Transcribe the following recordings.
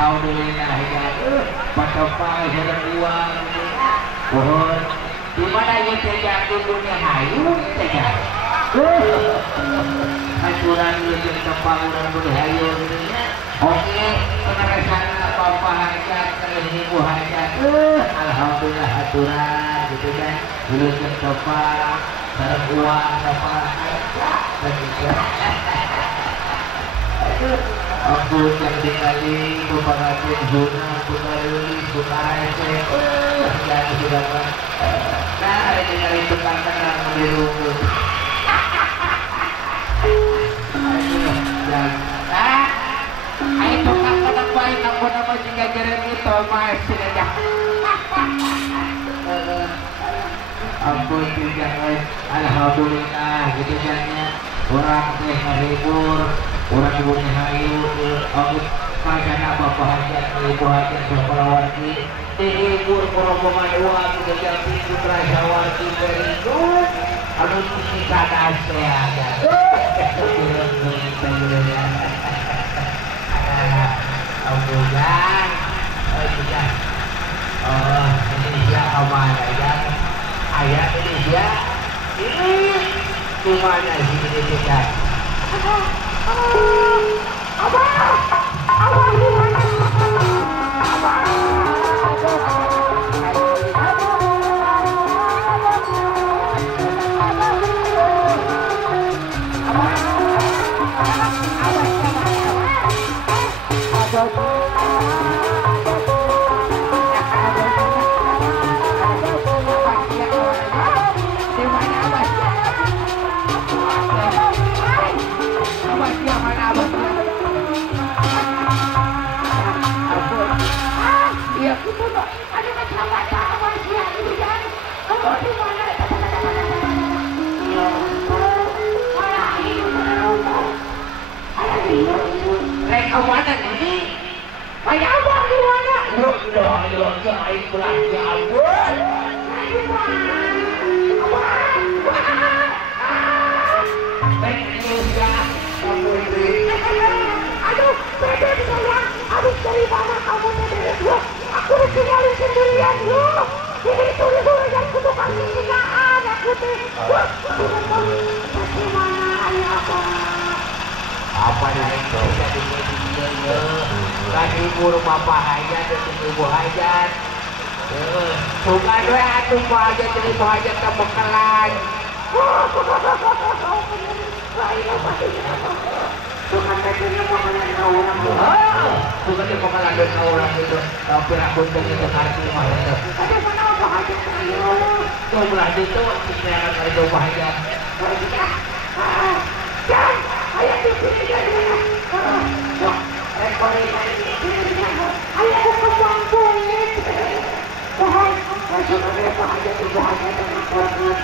Alhamdulillah ya, pasopang sedang uang, pohon, di mana yang sejak dunia hayu sejak, aturan lebih kepanguran budaya ini, oke, penerasan apa hajat, ibu hajat, alhamdulillah aturan gitu kan, lebih kepang, sedang uang apa hajat, aku yang dikali kepangatin zona pengalui pengaise yang sudah nah ini dari tukang tenang menirungu ayo tukang tenang baik nama-nama jika Jeremy Thomas tidak aku tidak alhamdulillah gitu jadinya orang teh menghibur orang ibunya hayu kajian apa hajat ibu hajat berpelawarti dihibur rombongan uang kejar pintu terasawarti very good anu sisi kadas ya alhamdulillah Indonesia kemana ya ayah Indonesia ini gimana sih Indonesia dosa aing belah ya ampun. Aduh, Dede sayang. Aduh, dari mana kamu Dede? Aku ditinggalin sendirian loh. Ini tulis-tulisan kutu kami nggak ada kutu. Bagaimana ayah apa? Apa yang bisa dia kan ibu rumah Pak Hajat dan ibu Hajat. Bukan we atuh Pak Hajat dan ibu Hajat ke Bekalan. Bukan katanya makanan orang. Bukan dia Bekalan dan orang itu. Tapi aku tadi dengar di rumah itu. Ada mana Pak Hajat ayo. Tuh belah itu kita akan ibu Hajat. Dan ayah di sini jadi rekor ini ayah bukan bangkuin. Mohon maksudnya Pak Hajat ibu Hajat dengan korban.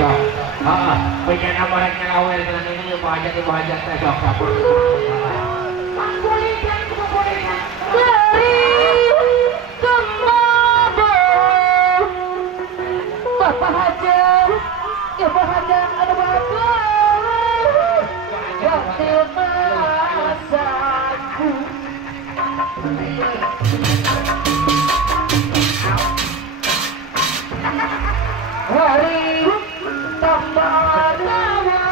Sok. Punya nama mereka awal dengan ini Pak Hajat ibu Hajat sok sapur. Bangkuin dan kemudian Dari Kemabo Bapak Hajat Ibu Hajat ada bagus Waktu masaku Hari tambah lawa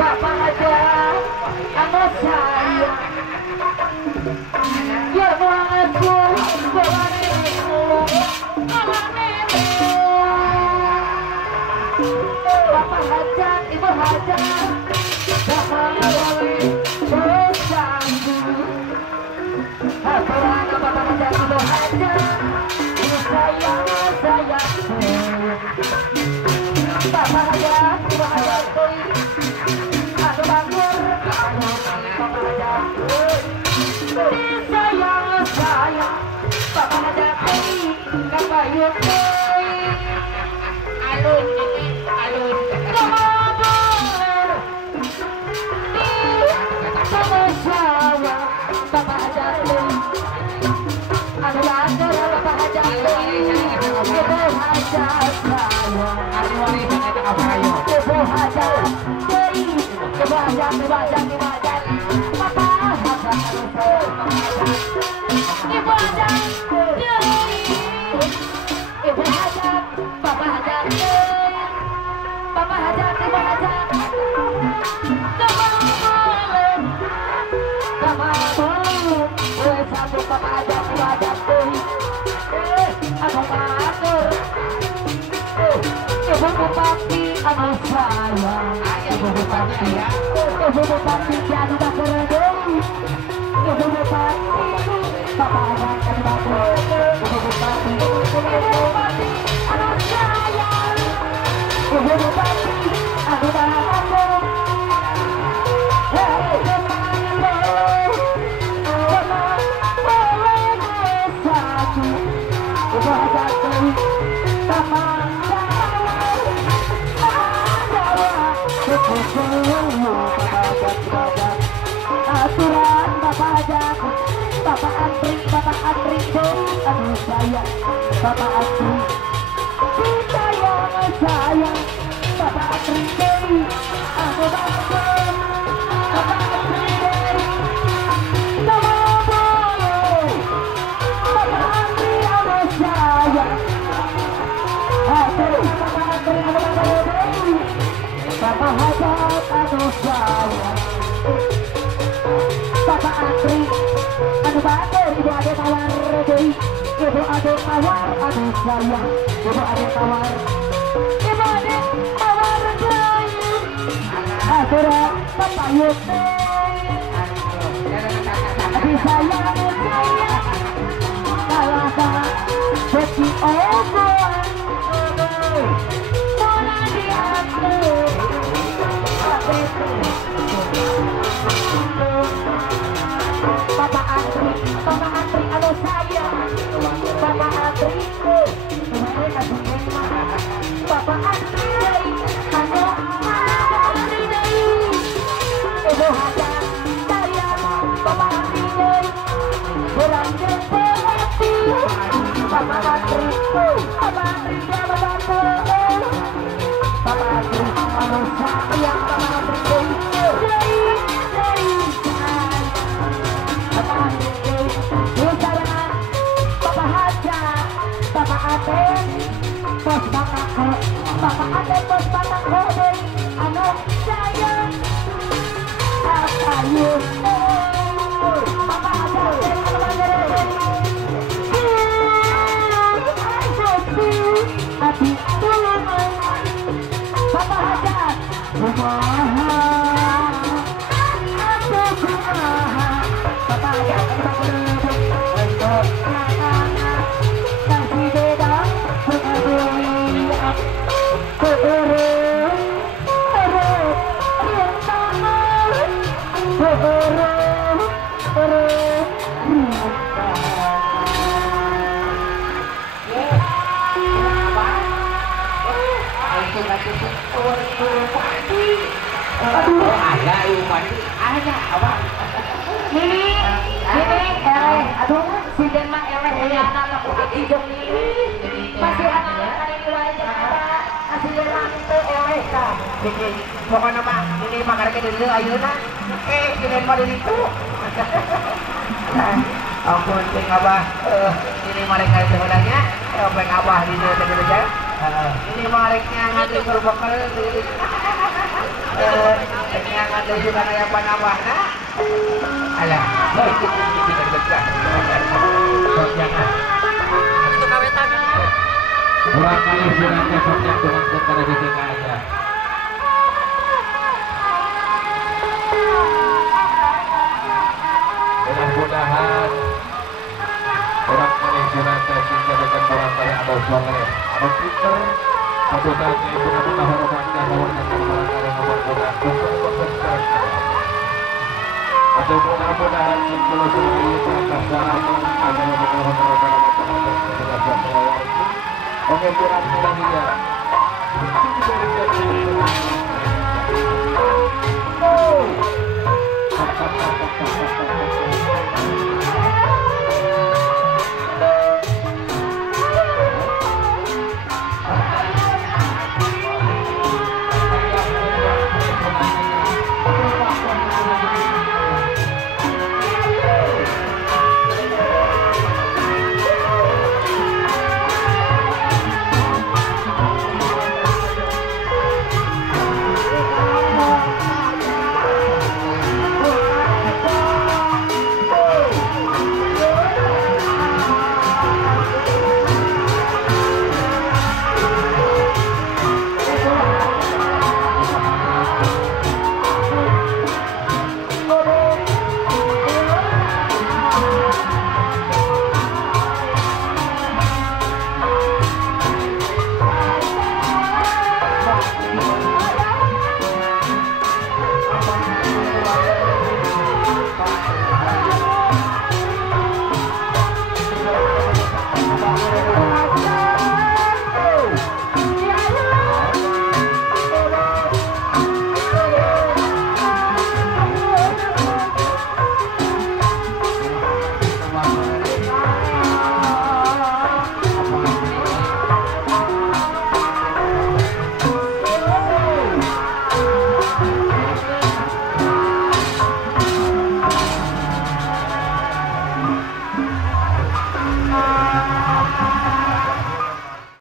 Bapak aja, anak saya, ya aku bawa nenekmu, Bapak hajat, ibu hajat, bapak awalnya bersambung. Aturan bapak hajat, ibu hajat, sayang. Bapak hajat, ibu hajat, aku bangun, bapak hajat, sayang, bapak hajat, bapak yuk, alun, sama saya, bapak hajat, anu bangun, bapak hajat, ibu hajat, Bupati anak saya, Ibu Bupati, Ibu Bupati jadi bakerdei, Ibu Bupati, Bapak anak jadi bakerdei, Ibu Bupati, anak saya, Ibu Bupati, aku bakerdei, hei teman-teman, boleh bersatu, Ibu bakerdei, teman. Aturan bapak hajat, bapak antri, aduh saya, bapak antri, sayang, bapak antri, aku bangun, bapak antri, nama boleh, bapak antri, aduh saya, aduh bapak antri, bapak hajat, aduh saya. Bapak antri, anu batur, ibu ada tawar deh, ibu ada tawar, aduh saya, ibu ada tawar, ibu ada tawar deh, aturan bapak yuk, aduh saya, kalah beki ogon, mulai diatur, Bapak antri, anu sayang Bapak Andri kemarin kasih tema Bapak Andri dari anu Andri dari Ibu Haja sayang Bapak Andri dari berlanjut berhati Bapak Andri Bapak Andri Bapak Andri anu sayang Bapak Andri dari Bapak Andri Bapak Haja, Bapak Aten, Bos Bangako, Bapak Aten, Bos Bangako dari anu sayang Ayu, Bapak Haja dari anu Abi tulungan Bapak Haja kumaha atuh kumaha Bapak Haja kasih beda Aduh, ada ibu mandi, ada apa? Ini eleh, aduh, si Denma eleh ya anak udah hijau ini, masih anak ada di wajah ada, masih jalan itu eleh kah? Jadi, pokoknya mah, ini mah karena dulu ayuna, ini mah dari itu. Ampun, cing abah, ini mereka itu ulangnya, pengen abah di sini tadi aja. Ini mereka ngantri berbekal, yang ngantri juga kayak abah nah. Alah, kita dekat. Jangan. Itu kawetan. Kurang kali silang besoknya dengan kepada di tengah aja. Mudah-mudahan orang kali silang sehingga dengan orang kali ada suara ada pinter. Satu saatnya ibu nama hormatnya bahwa dengan orang kali mudah-mudahan bukan atau mudah-mudahan kalau semuanya berangkat suaranya agar mengenal mereka dengan suara itu pengemburan kita